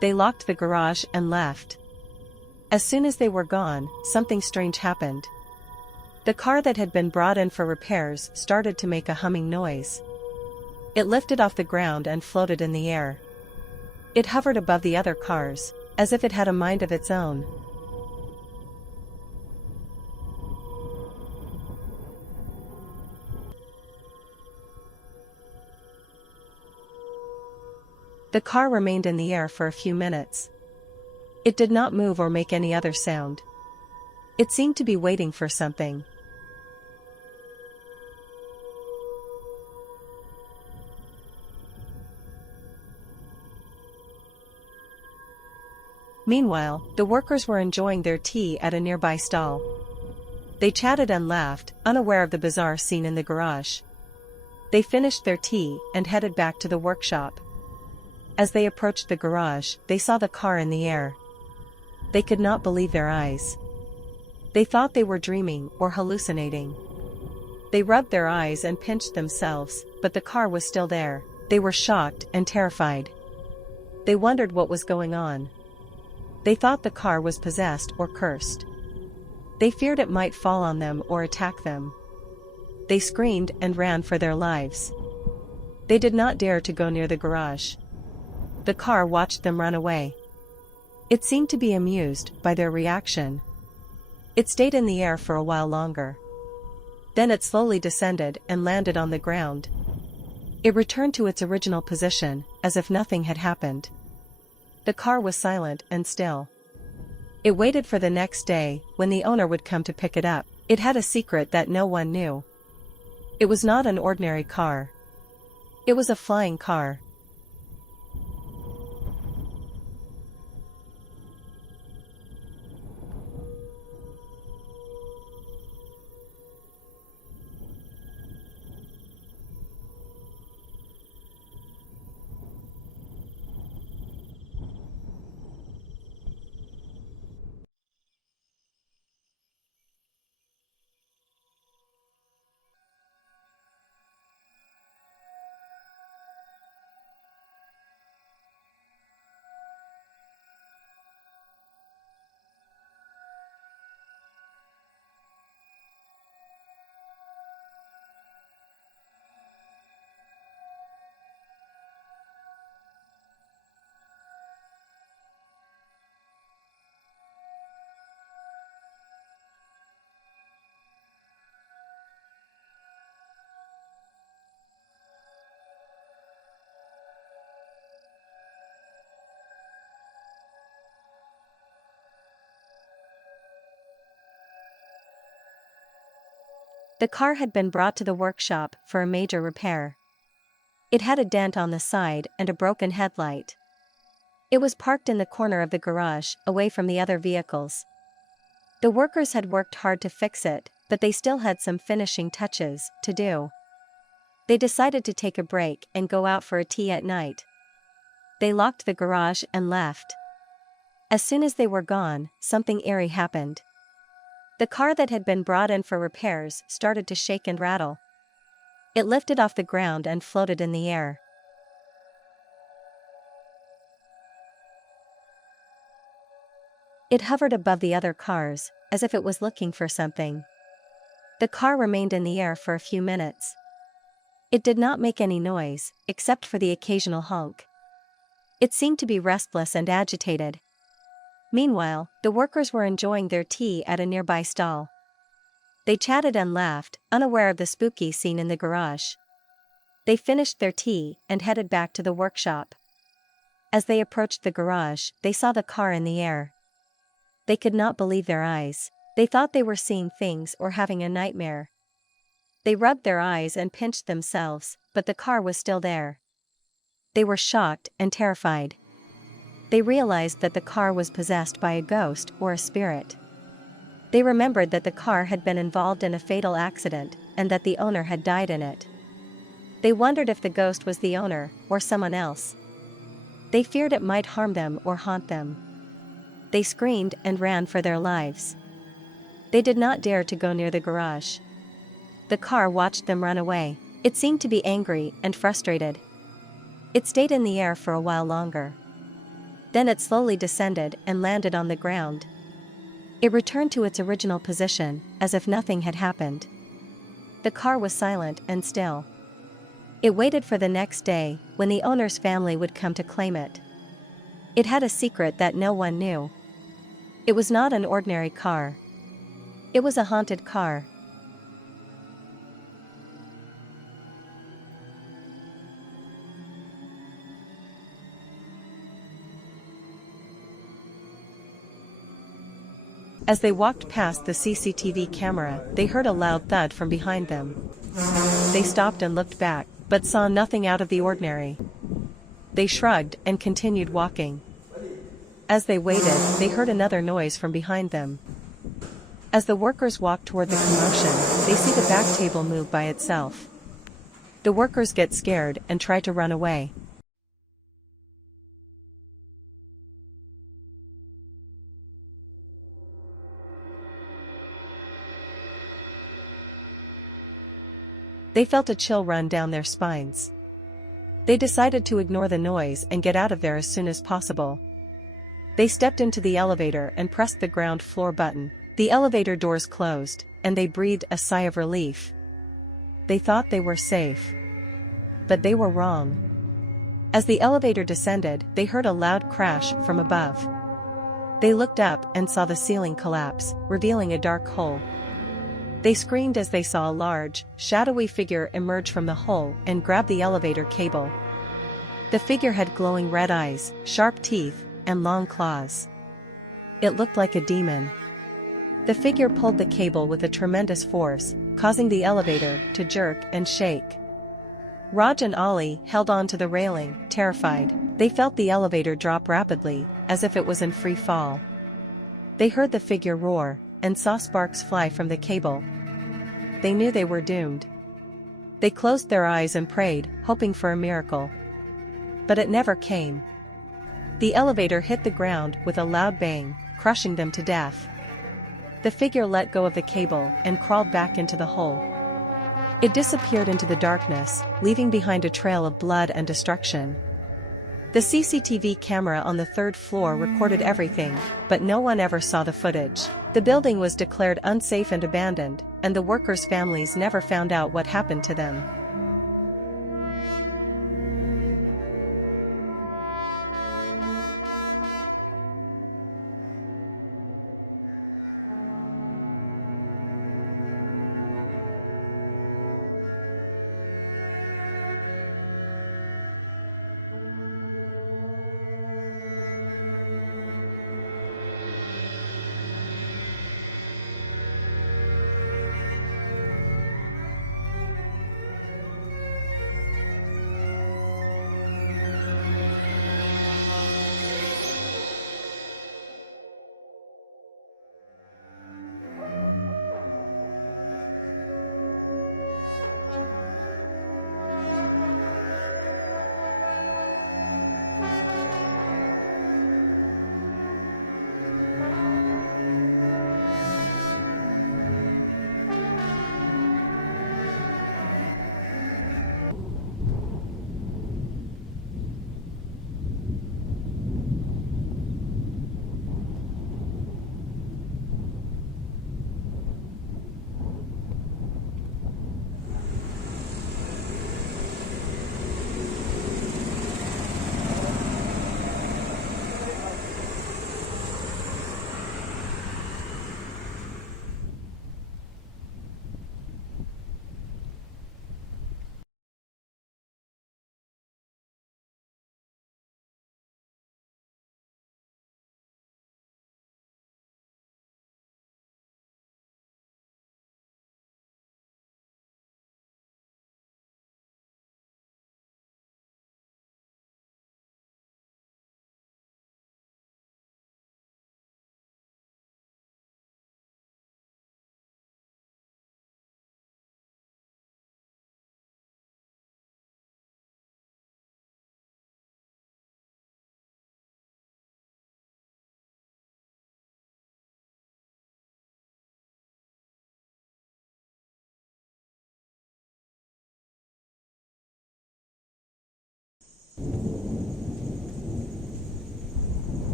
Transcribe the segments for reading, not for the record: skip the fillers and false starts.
They locked the garage and left. As soon as they were gone, something strange happened. The car that had been brought in for repairs started to make a humming noise. It lifted off the ground and floated in the air. It hovered above the other cars, as if it had a mind of its own. The car remained in the air for a few minutes. It did not move or make any other sound. It seemed to be waiting for something. Meanwhile, the workers were enjoying their tea at a nearby stall. They chatted and laughed, unaware of the bizarre scene in the garage. They finished their tea and headed back to the workshop. As they approached the garage, they saw the car in the air. They could not believe their eyes. They thought they were dreaming or hallucinating. They rubbed their eyes and pinched themselves, but the car was still there. They were shocked and terrified. They wondered what was going on. They thought the car was possessed or cursed. They feared it might fall on them or attack them. They screamed and ran for their lives. They did not dare to go near the garage. The car watched them run away. It seemed to be amused by their reaction. It stayed in the air for a while longer. Then it slowly descended and landed on the ground. It returned to its original position, as if nothing had happened. The car was silent and still. It waited for the next day, when the owner would come to pick it up. It had a secret that no one knew. It was not an ordinary car. It was a flying car. The car had been brought to the workshop for a major repair. It had a dent on the side and a broken headlight. It was parked in the corner of the garage, away from the other vehicles. The workers had worked hard to fix it, but they still had some finishing touches to do. They decided to take a break and go out for a tea at night. They locked the garage and left. As soon as they were gone, something eerie happened. The car that had been brought in for repairs started to shake and rattle. It lifted off the ground and floated in the air. It hovered above the other cars, as if it was looking for something. The car remained in the air for a few minutes. It did not make any noise, except for the occasional honk. It seemed to be restless and agitated. Meanwhile, the workers were enjoying their tea at a nearby stall. They chatted and laughed, unaware of the spooky scene in the garage. They finished their tea and headed back to the workshop. As they approached the garage, they saw the car in the air. They could not believe their eyes. They thought they were seeing things or having a nightmare. They rubbed their eyes and pinched themselves, but the car was still there. They were shocked and terrified. They realized that the car was possessed by a ghost or a spirit. They remembered that the car had been involved in a fatal accident, and that the owner had died in it. They wondered if the ghost was the owner, or someone else. They feared it might harm them or haunt them. They screamed and ran for their lives. They did not dare to go near the garage. The car watched them run away. It seemed to be angry and frustrated. It stayed in the air for a while longer. Then it slowly descended and landed on the ground. It returned to its original position, as if nothing had happened. The car was silent and still. It waited for the next day, when the owner's family would come to claim it. It had a secret that no one knew. It was not an ordinary car. It was a haunted car. As they walked past the CCTV camera, they heard a loud thud from behind them. They stopped and looked back, but saw nothing out of the ordinary. They shrugged and continued walking. As they waited, they heard another noise from behind them. As the workers walk toward the commotion, they see the back table move by itself. The workers get scared and try to run away. They felt a chill run down their spines. They decided to ignore the noise and get out of there as soon as possible. They stepped into the elevator and pressed the ground floor button. The elevator doors closed, and they breathed a sigh of relief. They thought they were safe. But they were wrong. As the elevator descended, they heard a loud crash from above. They looked up and saw the ceiling collapse, revealing a dark hole. They screamed as they saw a large, shadowy figure emerge from the hole and grab the elevator cable. The figure had glowing red eyes, sharp teeth, and long claws. It looked like a demon. The figure pulled the cable with a tremendous force, causing the elevator to jerk and shake. Raj and Ollie held on to the railing, terrified. They felt the elevator drop rapidly, as if it was in free fall. They heard the figure roar, and saw sparks fly from the cable. They knew they were doomed. They closed their eyes and prayed, hoping for a miracle. But it never came. The elevator hit the ground with a loud bang, crushing them to death. The figure let go of the cable and crawled back into the hole. It disappeared into the darkness, leaving behind a trail of blood and destruction. The CCTV camera on the third floor recorded everything, but no one ever saw the footage. The building was declared unsafe and abandoned, and the workers' families never found out what happened to them.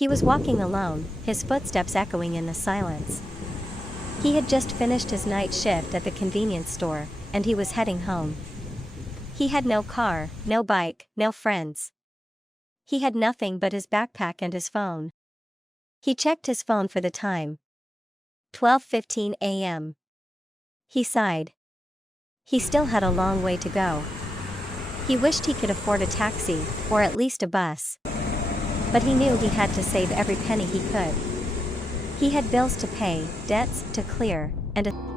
He was walking alone, his footsteps echoing in the silence. He had just finished his night shift at the convenience store, and he was heading home. He had no car, no bike, no friends. He had nothing but his backpack and his phone. He checked his phone for the time. 12:15 a.m. He sighed. He still had a long way to go. He wished he could afford a taxi, or at least a bus. But he knew he had to save every penny he could. He had bills to pay, debts to clear, and a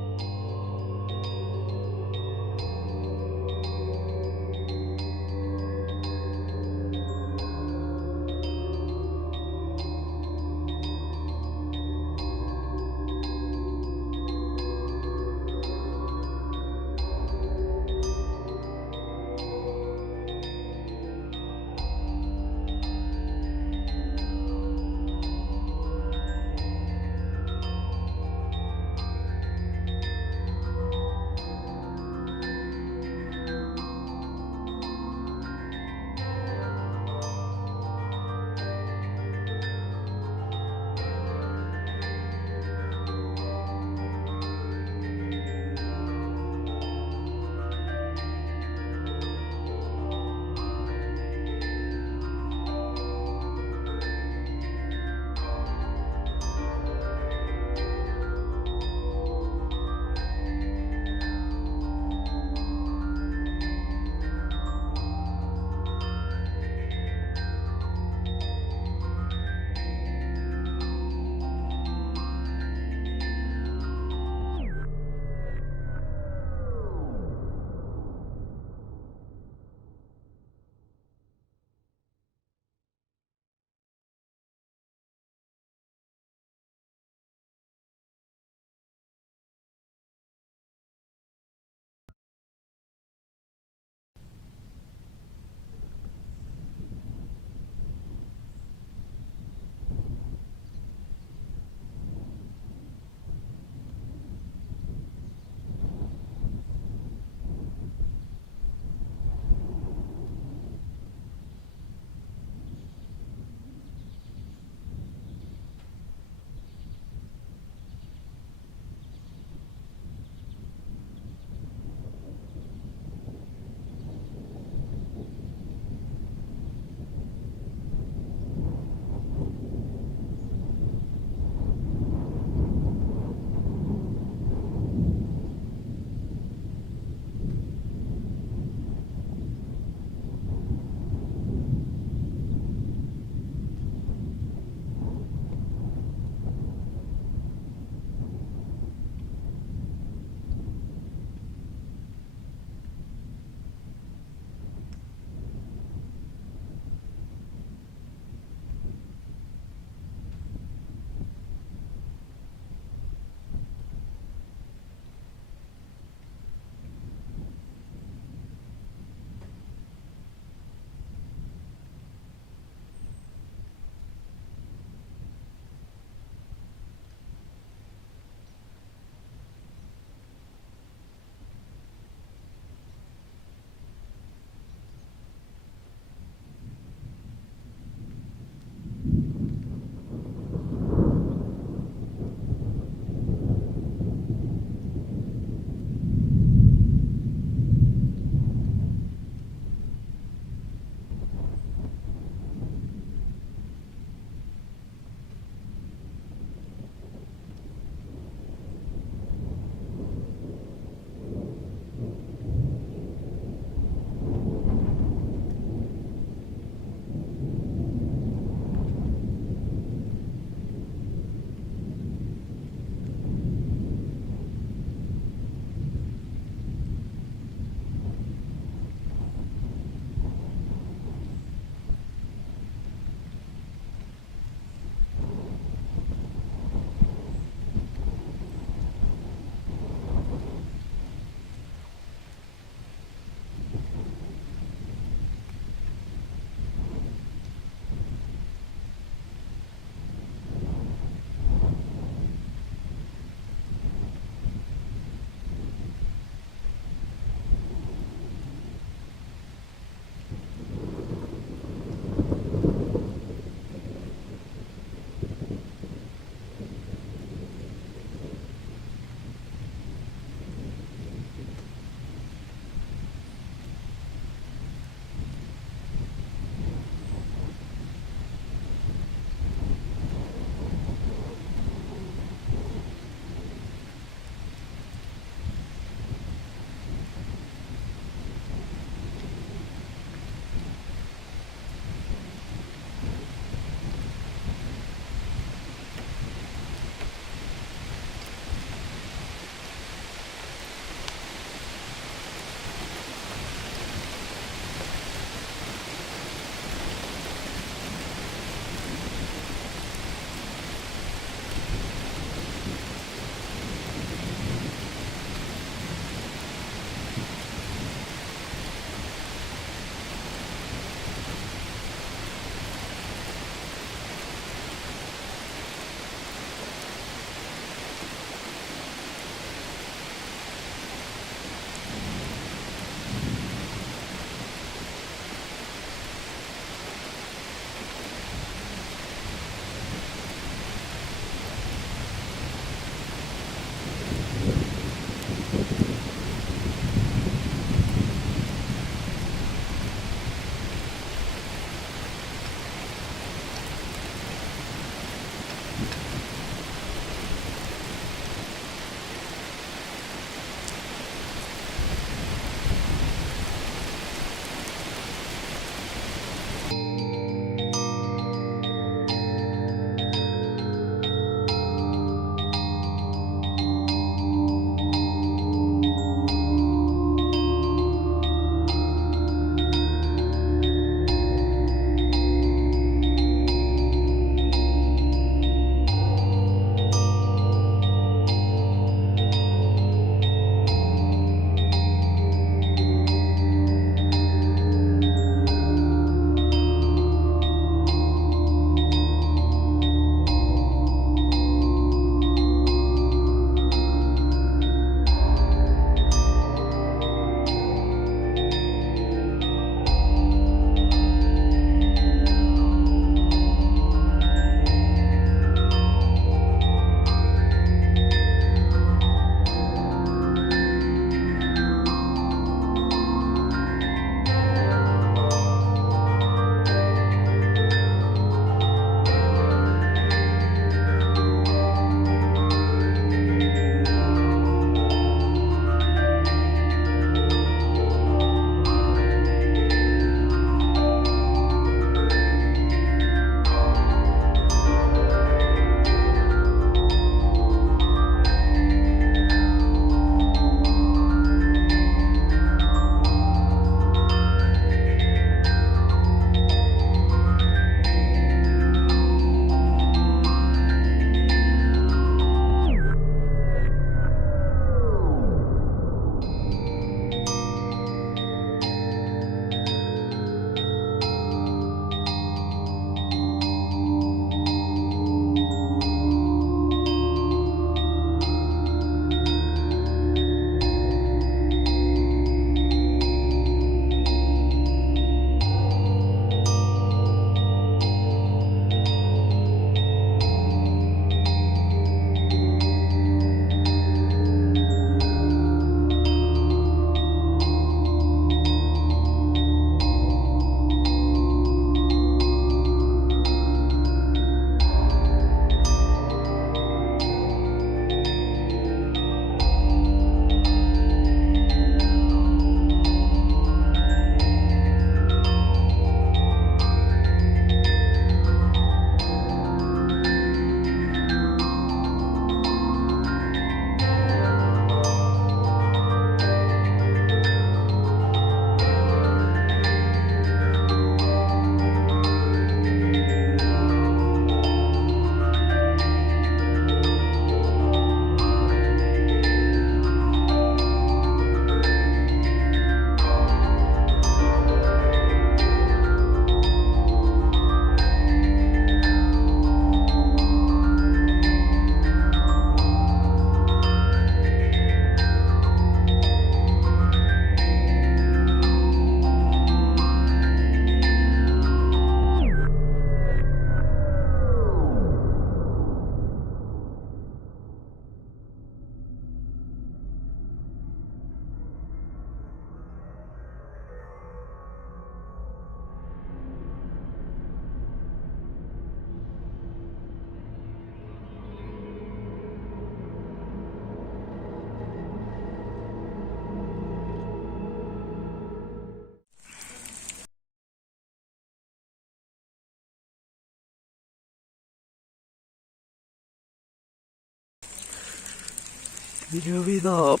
it up.